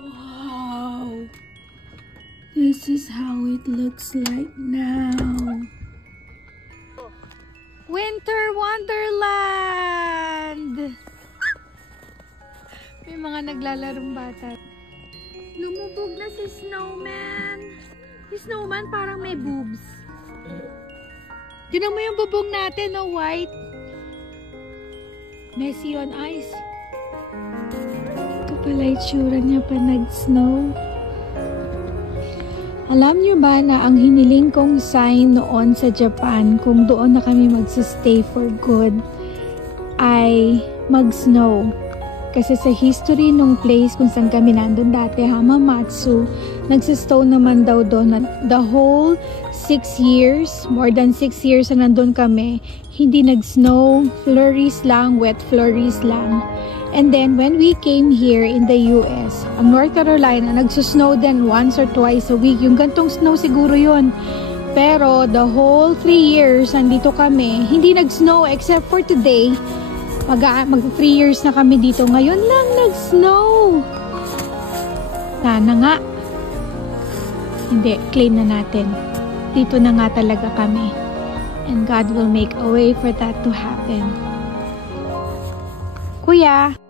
Wow! This is how it looks like now. Winter Wonderland! May mga naglalarong bata. Lumubog na si Snowman. Si Snowman parang may boobs. Tinan mo yung bubong natin, no? White. Messy on ice. Ito pala itsura niya pa nag-snow. Alam niyo ba na ang hiniling kong sign noon sa Japan kung doon na kami magsistay for good ay mag-snow. Kasi sa history nung place kung saan kami nandun dati, Hamamatsu, nagsisnow naman daw doon. The whole 6 years, more than 6 years na nandun kami, hindi nag-snow, flurries lang, wet flurries lang. And then, when we came here in the US, ang North Carolina, nagsusnow din once or twice a week. Yung gantong snow siguro yun. Pero, the whole 3 years, nandito kami, hindi nag-snow except for today. Mag 3 years na kami dito. Ngayon lang nag-snow. Sana nga. Hindi, claim na natin. Dito na nga talaga kami. And God will make a way for that to happen. Kuya!